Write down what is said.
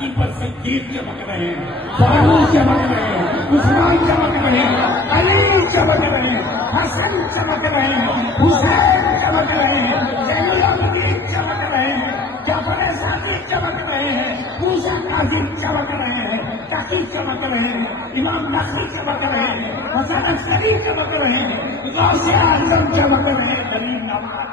دھرتی پر صدیق چمک رہے ہیں، فاروق چمک رہے ہیں، عثمان چمک رہے ہیں، علی چمک رہے ہیں، حسن چمک رہے ہیں، حسین چمک رہے ہیں، زین العابدین چمک رہے ہیں، جعفر صادق چمک رہے ہیں، موسیٰ کاظم چمک رہے ہیں، تقی چمک رہے ہیں، امام نقوی چمک رہے ہیں، حسن عسکری چمک رہے ہیں، غوث اعظم چمک رہے ہیں، دلیل نواز